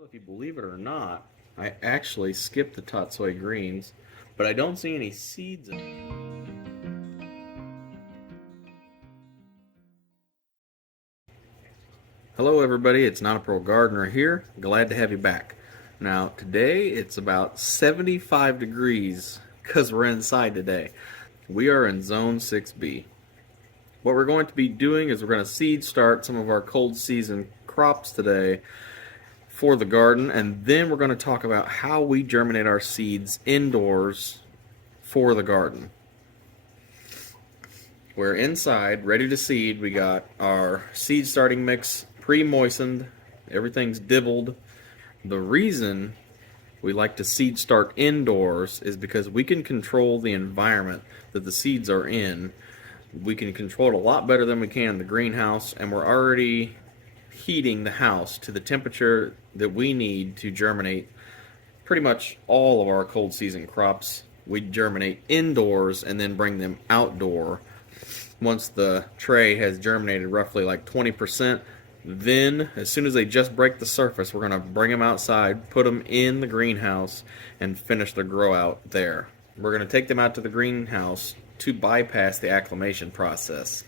Well, if you believe it or not, I actually skipped the tatsoi greens, but I don't see any seeds in. Hello everybody, it's Not a Pro Gardener here. Glad to have you back. Now today it's about 75 degrees because we're inside today. We are in zone 6B. What we're going to be doing is we're going to seed start some of our cold season crops today for the garden, and then we're going to talk about how we germinate our seeds indoors for the garden. We're inside, ready to seed. We got our seed starting mix pre-moistened. Everything's dibbled. The reason we like to seed start indoors is because we can control the environment that the seeds are in. We can control it a lot better than we can in the greenhouse, and we're already heating the house to the temperature that we need to germinate pretty much all of our cold season crops. We germinate indoors and then bring them outdoor. Once the tray has germinated roughly like 20%, then as soon as they just break the surface, we're going to bring them outside, put them in the greenhouse, and finish the grow out there. We're going to take them out to the greenhouse to bypass the acclimation process.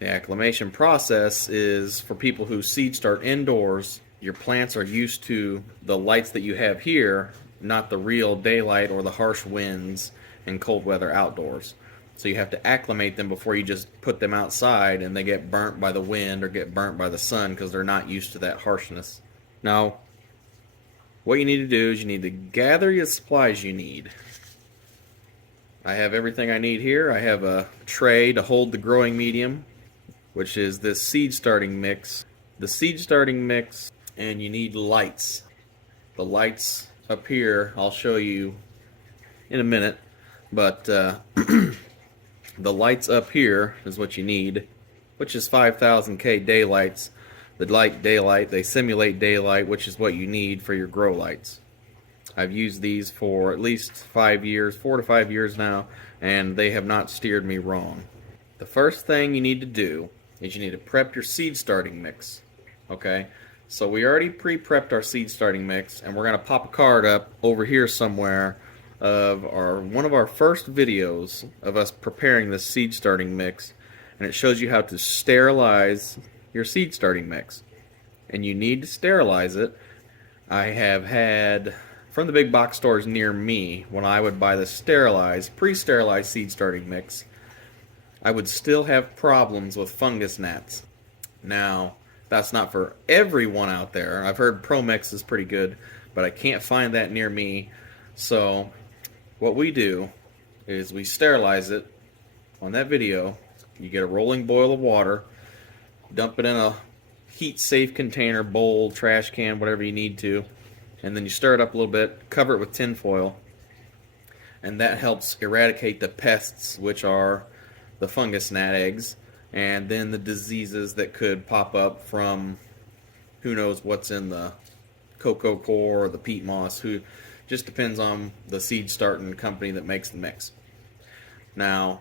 The acclimation process is for people who seed start indoors. Your plants are used to the lights that you have here, not the real daylight or the harsh winds and cold weather outdoors. So you have to acclimate them before you just put them outside and they get burnt by the wind or get burnt by the sun because they're not used to that harshness. Now, what you need to do is you need to gather your supplies you need. I have everything I need here. I have a tray to hold the growing medium, which is this seed starting mix. The seed starting mix, and you need lights. The lights up here, I'll show you in a minute, but the lights up here is what you need, which is 5000K daylights. The light daylight, they simulate daylight, which is what you need for your grow lights. I've used these for at least 5 years, 4 to 5 years now, and they have not steered me wrong. The first thing you need to do is you need to prep your seed starting mix. Okay, so we already pre-prepped our seed starting mix, and we're going to pop a card up over here somewhere of one of our first videos of us preparing this seed starting mix, and it shows you how to sterilize your seed starting mix. And you need to sterilize it. I have had from the big box stores near me, when I would buy the sterilized, pre-sterilized seed starting mix, I would still have problems with fungus gnats. Now, that's not for everyone out there. I've heard ProMix is pretty good, but I can't find that near me. So what we do is we sterilize it. On that video, you get a rolling boil of water, dump it in a heat-safe container, bowl, trash can, whatever you need to, and then you stir it up a little bit, cover it with tin foil, and that helps eradicate the pests, which are the fungus gnat eggs, and then the diseases that could pop up from who knows what's in the cocoa coir or the peat moss. Who just depends on the seed starting company that makes the mix. Now,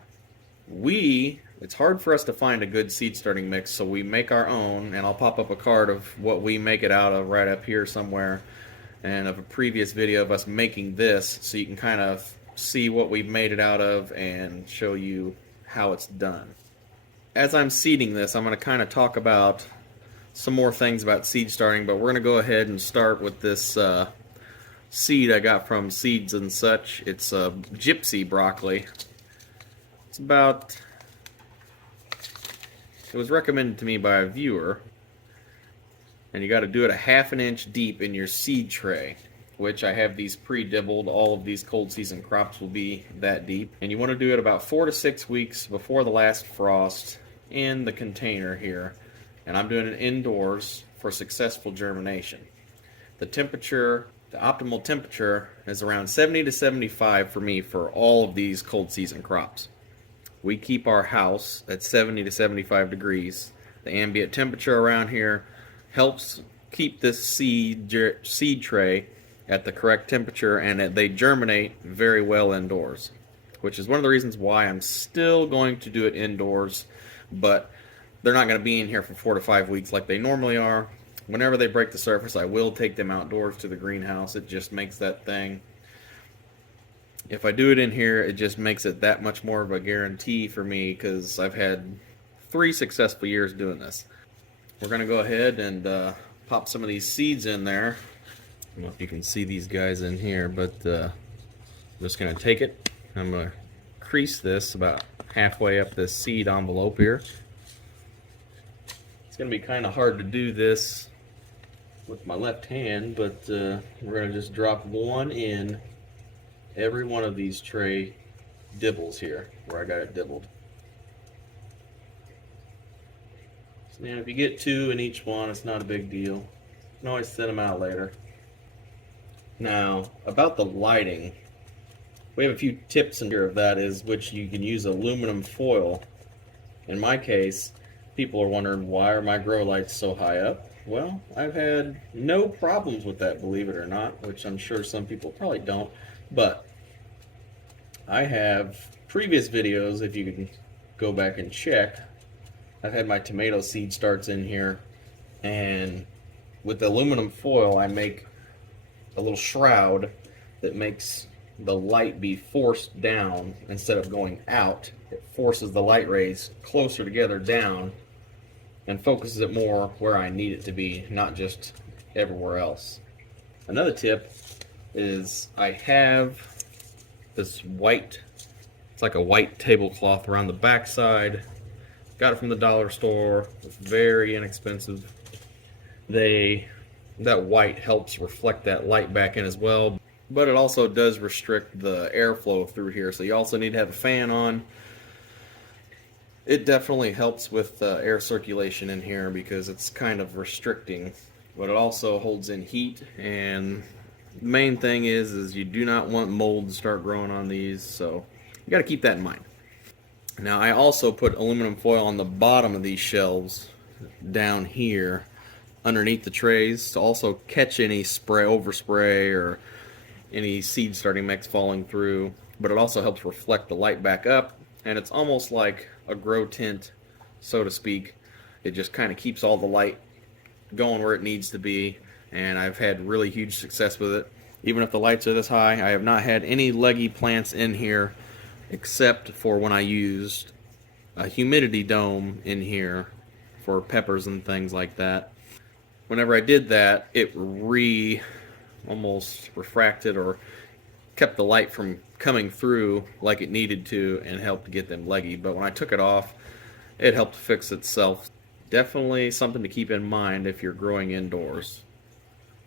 it's hard for us to find a good seed starting mix, so we make our own, and I'll pop up a card of what we make it out of right up here somewhere, and of a previous video of us making this, so you can kind of see what we've made it out of and show you how it's done. As I'm seeding this, I'm going to kind of talk about some more things about seed starting, but we're going to go ahead and start with this seed I got from Seeds and Such. It's a gypsy broccoli. It was recommended to me by a viewer, and you got to do it a ½ an inch deep in your seed tray, which I have these pre-dibbled. All of these cold season crops will be that deep, and you want to do it about 4 to 6 weeks before the last frost in the container here, and I'm doing it indoors for successful germination. The optimal temperature is around 70 to 75 for me for all of these cold season crops. We keep our house at 70 to 75 degrees. The ambient temperature around here helps keep this seed tray at the correct temperature, and they germinate very well indoors, which is one of the reasons why I'm still going to do it indoors, but they're not going to be in here for 4 to 5 weeks like they normally are. Whenever they break the surface, I will take them outdoors to the greenhouse. It just makes that thing. If I do it in here, it just makes it that much more of a guarantee for me because I've had 3 successful years doing this. We're going to go ahead and pop some of these seeds in there. I don't know if you can see these guys in here, but I'm just going to take it. I'm going to crease this about halfway up this seed envelope here. It's going to be kind of hard to do this with my left hand, but we're going to just drop one in every one of these tray dibbles here where I got it dibbled. So now if you get 2 in each one, it's not a big deal. You can always thin them out later. Now, about the lighting, we have a few tips in here of that is which you can use aluminum foil. In my case, people are wondering why are my grow lights so high up? Well, I've had no problems with that, believe it or not, which I'm sure some people probably don't. But I have previous videos, if you can go back and check, I've had my tomato seed starts in here, and with the aluminum foil I make a little shroud that makes the light be forced down instead of going out. It forces the light rays closer together down and focuses it more where I need it to be, not just everywhere else. Another tip is I have this white, it's like a white tablecloth around the back side. Got it from the dollar store. It's very inexpensive. That white helps reflect that light back in as well, but it also does restrict the airflow through here, so you also need to have a fan on. It definitely helps with air circulation in here because it's kind of restricting, but it also holds in heat. And the main thing is you do not want mold to start growing on these, so you got to keep that in mind. Now I also put aluminum foil on the bottom of these shelves down here underneath the trays to also catch any overspray or any seed starting mix falling through, but it also helps reflect the light back up, and it's almost like a grow tent, so to speak. It just kind of keeps all the light going where it needs to be, and I've had really huge success with it. Even if the lights are this high, I have not had any leggy plants in here except for when I used a humidity dome in here for peppers and things like that. Whenever I did that, it almost refracted or kept the light from coming through like it needed to and helped get them leggy. But when I took it off, it helped fix itself. Definitely something to keep in mind if you're growing indoors.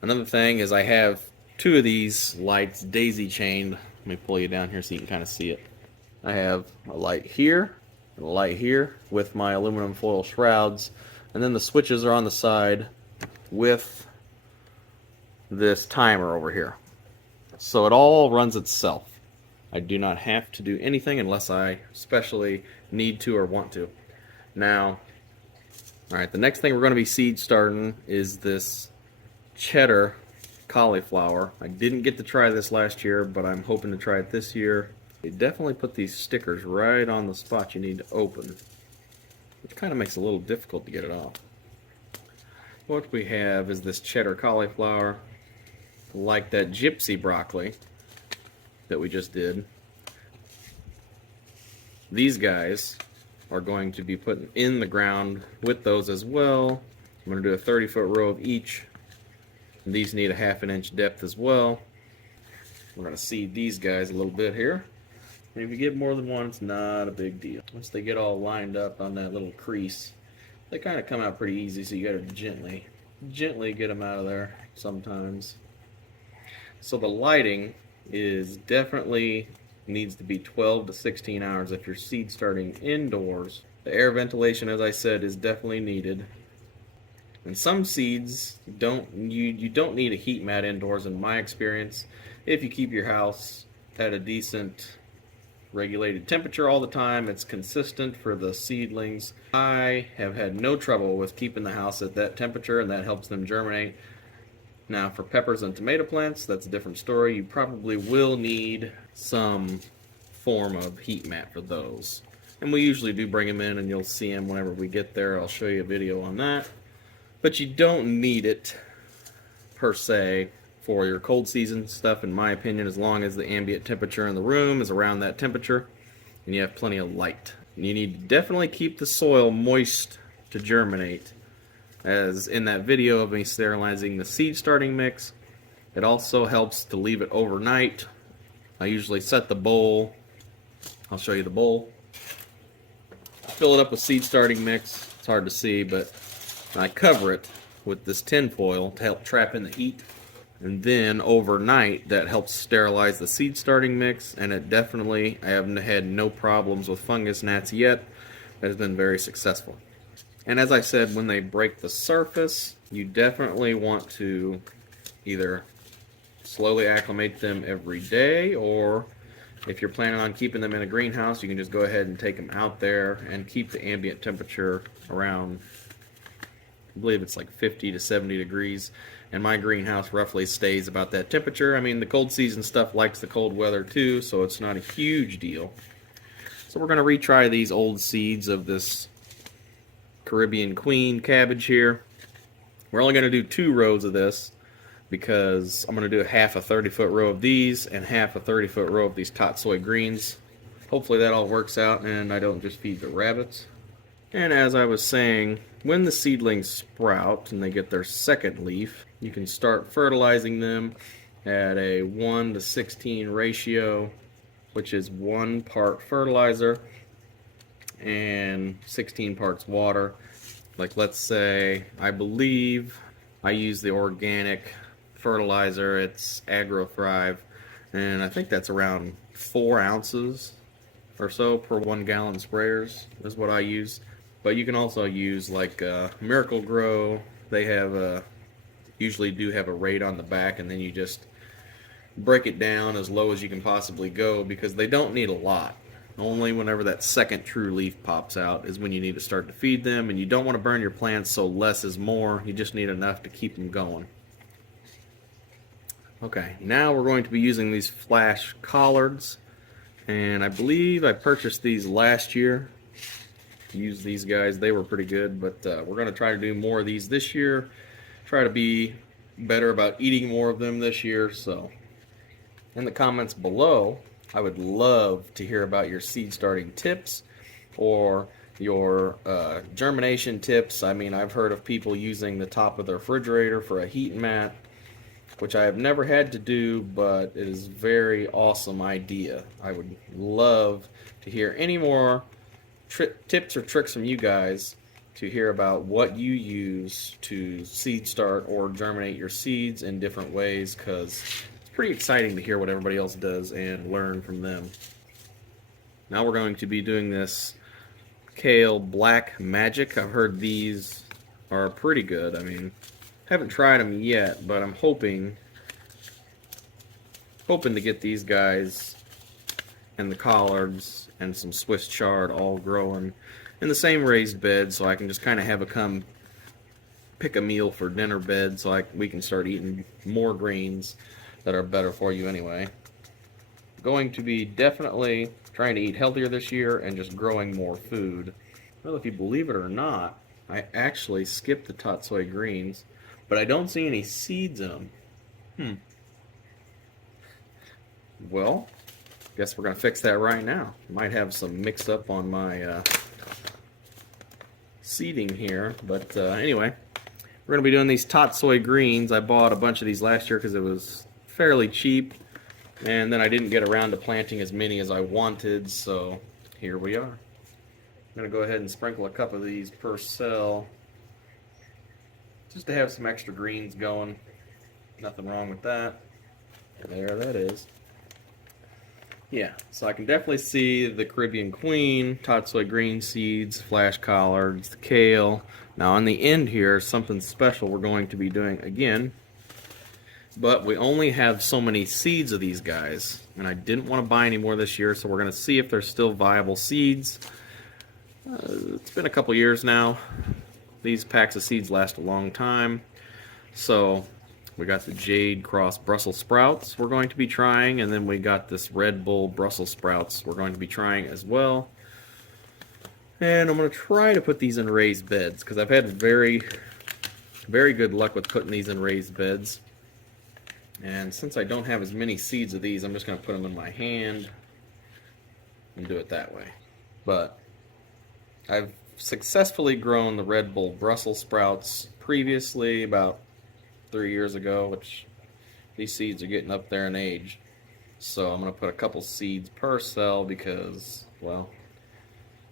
Another thing is I have 2 of these lights daisy chained. Let me pull you down here so you can kind of see it. I have a light here and a light here with my aluminum foil shrouds, and then the switches are on the side with this timer over here. So it all runs itself. I do not have to do anything unless I especially need to or want to. Now, alright, the next thing we're going to be seed starting is this cheddar cauliflower. I didn't get to try this last year, but I'm hoping to try it this year. They definitely put these stickers right on the spot you need to open, which kind of makes it a little difficult to get it off. What we have is this cheddar cauliflower, like that gypsy broccoli that we just did. These guys are going to be put in the ground with those as well. I'm going to do a 30-foot row of each. And these need a 1/2 inch depth as well. We're going to seed these guys a little bit here. And if you get more than one, it's not a big deal. Once they get all lined up on that little crease, they kind of come out pretty easy, so you got to gently get them out of there sometimes. So the lighting is definitely needs to be 12 to 16 hours if you're seed starting indoors. The air ventilation, as I said, is definitely needed. And some seeds you don't need a heat mat indoors in my experience if you keep your house at a decent regulated temperature all the time. It's consistent for the seedlings. I have had no trouble with keeping the house at that temperature, and that helps them germinate. Now for peppers and tomato plants, that's a different story. You probably will need some form of heat mat for those. And we usually do bring them in, and you'll see them whenever we get there. I'll show you a video on that. but you don't need it per se for your cold season stuff, in my opinion, as long as the ambient temperature in the room is around that temperature and you have plenty of light. You need to definitely keep the soil moist to germinate, as in that video of me sterilizing the seed starting mix. It also helps to leave it overnight. I usually set the bowl, I'll show you the bowl, fill it up with seed starting mix. It's hard to see, but I cover it with this tin foil to help trap in the heat. And then overnight, that helps sterilize the seed starting mix, and it definitely, I haven't had no problems with fungus gnats yet. That has been very successful. And as I said, when they break the surface, you definitely want to either slowly acclimate them every day, or if you're planning on keeping them in a greenhouse, you can just go ahead and take them out there and keep the ambient temperature around, I believe it's like 50 to 70 degrees. And my greenhouse roughly stays about that temperature. I mean, the cold season stuff likes the cold weather too, so it's not a huge deal. So we're going to retry these old seeds of this Caribbean Queen cabbage here. We're only going to do 2 rows of this, because I'm going to do half a 30-foot row of these and half a 30-foot row of these tatsoi greens. Hopefully that all works out and I don't just feed the rabbits. And as I was saying, when the seedlings sprout and they get their second leaf, you can start fertilizing them at a 1 to 16 ratio, which is 1 part fertilizer and 16 parts water. Like, let's say, I believe I use the organic fertilizer, it's AgroThrive, and I think that's around 4 ounces or so per 1 gallon sprayers is what I use. But you can also use like Miracle Grow. They have usually do have a rate on the back, and then you just break it down as low as you can possibly go, because they don't need a lot. Only whenever that second true leaf pops out is when you need to start to feed them, and you don't want to burn your plants, so less is more. You just need enough to keep them going. Okay, now we're going to be using these flash collards, and I believe I purchased these last year. Use these guys, they were pretty good, but we're going to try to do more of these this year, try to be better about eating more of them this year. So in the comments below, I would love to hear about your seed starting tips or your germination tips. I mean, I've heard of people using the top of the refrigerator for a heat mat, which I have never had to do, but it is a very awesome idea. I would love to hear any more tips or tricks from you guys to hear about what you use to seed start or germinate your seeds in different ways, because it's pretty exciting to hear what everybody else does and learn from them. Now we're going to be doing this kale black magic. I've heard these are pretty good. I mean, haven't tried them yet, but I'm hoping to get these guys and the collards and some Swiss chard all growing in the same raised bed, so I can just kind of have a come pick a meal for dinner bed, so we can start eating more greens that are better for you anyway. Going to be definitely trying to eat healthier this year and just growing more food. Well, if you believe it or not, I actually skipped the tatsoi greens, but I don't see any seeds in them. Well, guess we're going to fix that right now. Might have some mixed up on my seeding here, but anyway, we're going to be doing these tatsoi greens. I bought a bunch of these last year because it was fairly cheap, and then I didn't get around to planting as many as I wanted, so here we are. I'm going to go ahead and sprinkle a cup of these per cell just to have some extra greens going. Nothing wrong with that. There that is. Yeah, so I can definitely see the Caribbean Queen, tatsoi green seeds, flash collards, the kale. Now on the end here, something special we're going to be doing again, but we only have so many seeds of these guys, and I didn't want to buy any more this year, so we're going to see if they're still viable seeds. It's been a couple years now. These packs of seeds last a long time, so we got the Jade Cross Brussels sprouts we're going to be trying, and then we got this Red Bull Brussels sprouts we're going to be trying as well. And I'm going to try to put these in raised beds, because I've had very very good luck with putting these in raised beds. And since I don't have as many seeds of these, I'm just going to put them in my hand and do it that way. But I've successfully grown the Red Bull Brussels sprouts previously, about 3 years ago, which these seeds are getting up there in age. So I'm going to put a couple seeds per cell because, well,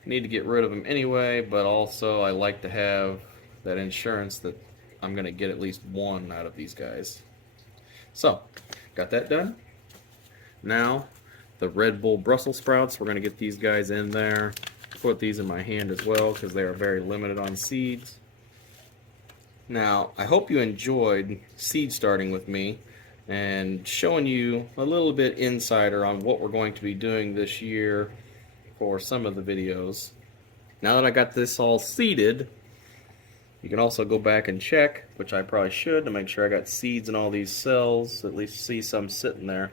I need to get rid of them anyway, but also I like to have that insurance that I'm going to get at least one out of these guys. So, got that done. Now, the Red Bull Brussels sprouts, we're going to get these guys in there. Put these in my hand as well because they are very limited on seeds. Now, I hope you enjoyed seed starting with me and showing you a little bit insider on what we're going to be doing this year for some of the videos. Now that I got this all seeded, you can also go back and check, which I probably should, to make sure I got seeds in all these cells, at least see some sitting there.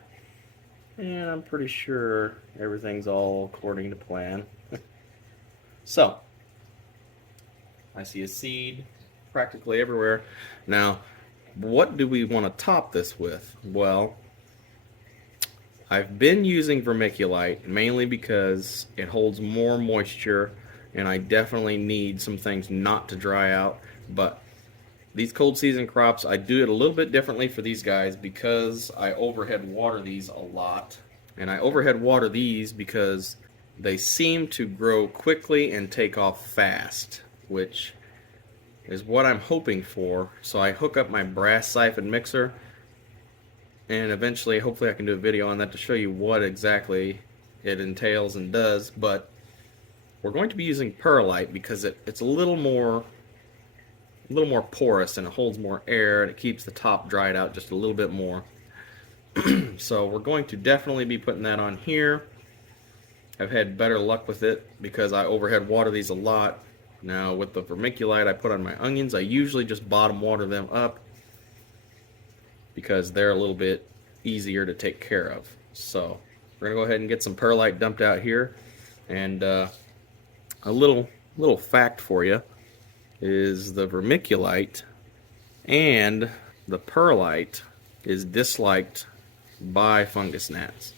And I'm pretty sure everything's all according to plan. So, I see a seed practically everywhere. Now, what do we want to top this with? Well, I've been using vermiculite mainly because it holds more moisture and I definitely need some things not to dry out. But these cold season crops, I do it a little bit differently for these guys because I overhead water these a lot. And I overhead water these because they seem to grow quickly and take off fast, which is what I'm hoping for. So I hook up my brass siphon mixer, and eventually hopefully I can do a video on that to show you what exactly it entails and does. But we're going to be using perlite because it's a little more porous and it holds more air and it keeps the top dried out just a little bit more. So we're going to definitely be putting that on here. I've had better luck with it because I overhead water these a lot. Now with the vermiculite I put on my onions, I usually just bottom water them up because they're a little bit easier to take care of. So we're going to go ahead and get some perlite dumped out here. And a little fact for you is the vermiculite and the perlite is disliked by fungus gnats.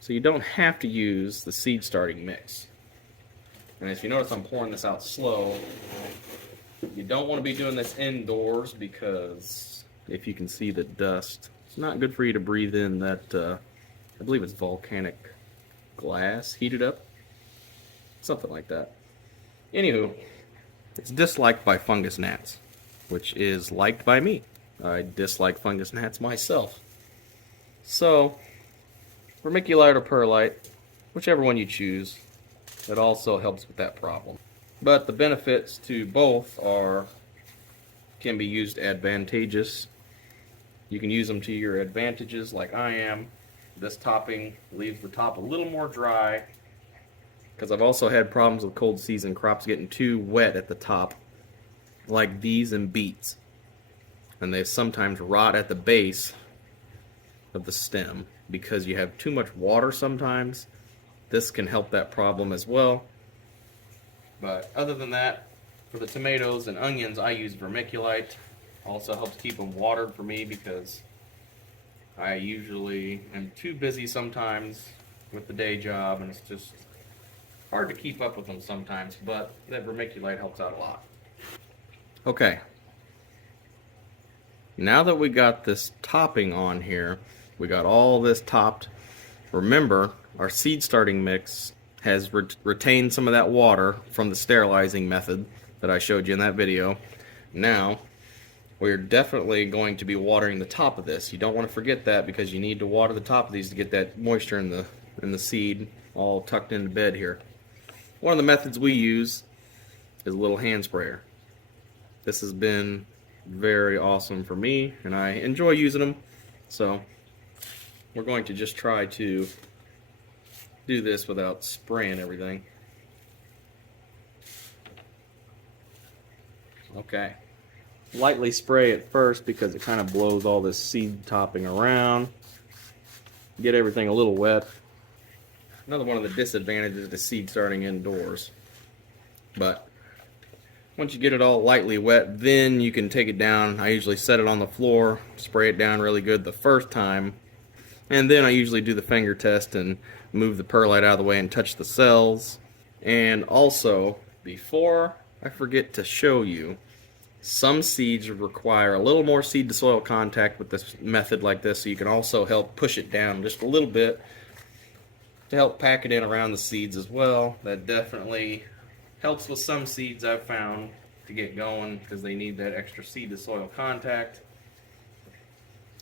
So you don't have to use the seed starting mix. And if you notice, I'm pouring this out slow. You don't want to be doing this indoors because if you can see the dust, it's not good for you to breathe in that, I believe it's volcanic glass heated up. Something like that. Anywho, it's disliked by fungus gnats, which is liked by me. I dislike fungus gnats myself. So, vermiculite or perlite, whichever one you choose, it also helps with that problem. But the benefits to both can be used advantageous. You can use them to your advantages like I am. This topping leaves the top a little more dry because I've also had problems with cold season crops getting too wet at the top, like these and beets. And they sometimes rot at the base of the stem because you have too much water sometimes. This can help that problem as well. But other than that, for the tomatoes and onions, I use vermiculite. Also helps keep them watered for me because I usually am too busy sometimes with the day job and it's just hard to keep up with them sometimes, but that vermiculite helps out a lot. Okay. Now that we got this topping on here, we got all this topped. Remember, our seed starting mix has retained some of that water from the sterilizing method that I showed you in that video. Now, we're definitely going to be watering the top of this. You don't want to forget that because you need to water the top of these to get that moisture in the seed all tucked into bed here. One of the methods we use is a little hand sprayer. This has been very awesome for me and I enjoy using them. So we're going to just try to do this without spraying everything. Okay. Lightly spray it first because it kind of blows all this seed topping around. Get everything a little wet. Another one of the disadvantages to seed starting indoors. But Once you get it all lightly wet, then you can take it down. I usually set it on the floor, spray it down really good the first time, and then I usually do the finger test and move the perlite out of the way and touch the cells. And also, before I forget to show you, some seeds require a little more seed to soil contact with this method like this, so you can also help push it down just a little bit to help pack it in around the seeds as well. That definitely helps with some seeds I've found to get going because they need that extra seed to soil contact.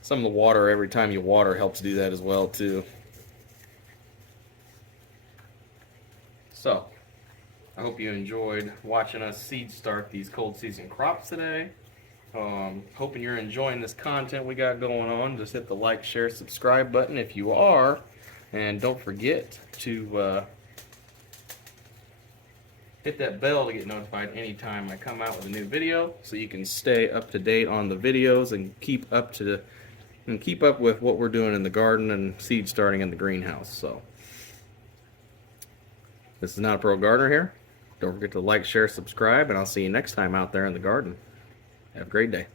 Some of the water every time you water helps do that as well too. So, I hope you enjoyed watching us seed start these cold season crops today. Hoping you're enjoying this content we got going on. Just hit the like, share, subscribe button if you are. And don't forget to hit that bell to get notified anytime I come out with a new video, so you can stay up to date on the videos and keep up with what we're doing in the garden and seed starting in the greenhouse. So, this is Not a Pro Gardener here. Don't forget to like, share, subscribe, and I'll see you next time out there in the garden. Have a great day.